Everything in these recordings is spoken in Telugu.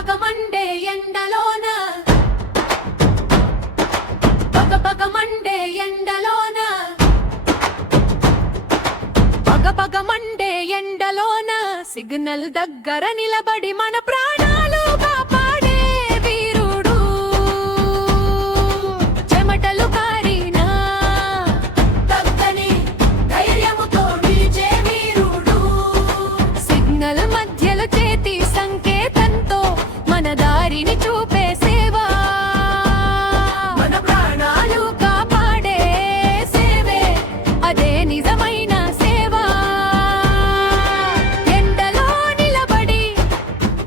పగమండే ఎండలోన పగమండే ఎండలోన పగమండే ఎండలోన సిగ్నల్ దగ్గర నిలబడి మన ప్రాణాలు కాపాడే వీరుడు చెమటలు కారినా తగ్గని ధైర్యముతో నిలిచే వీరుడు సిగ్నల్ మధ్యలో చేతి సంకేతంతో మన దారిని చూపే సేవా మన ప్రాణాలు కాపాడే సేవే అదే నిజమైన సేవా ఎండలో నిలబడి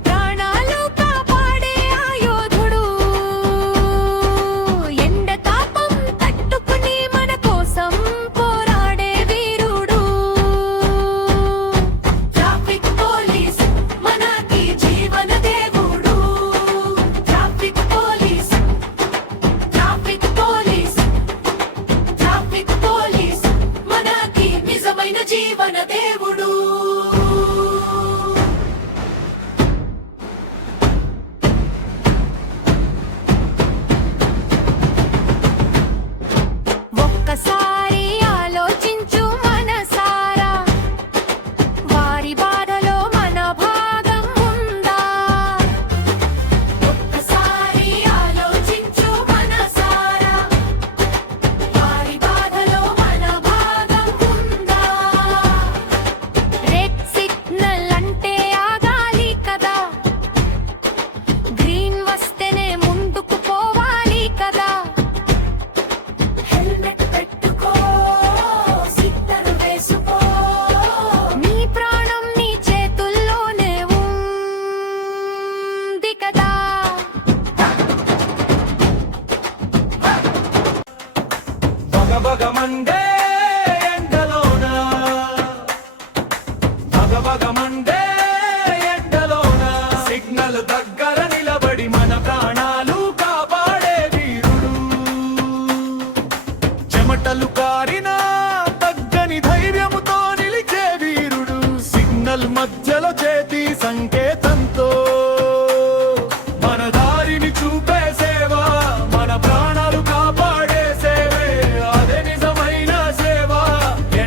ప్రాణాలు కాపాడే ఆయోధుడు ఎండ తాపం తట్టుకుని మన కోసం పోరాడే వీరుడు ట్రాఫిక్ పోలీస్ మనకి జీవన దేవుడు traffic police traffic police traffic police మనకి నిజమైన జీవన దేవుడు ఒక్కసారి ఆలోచించు మనసారా వారి బాధలో మన భాగం ఉందా ఒక్కసారి ఆలోచించు మనసారా వారి బాధలో మన భాగం ఉందా రెడ్ సిగ్నల్ అంటే ఆగాలి కదా గ్రీన్ వస్తేనే ముందుకు పోవాలి కదా హెల్మెట్ పెట్టుకో సిగ్నల్ వేసుకో నీ ప్రాణం నీ చేతుల్లోనే ఉంది కదా బగబగమండే ఎండలోన బగబగమండే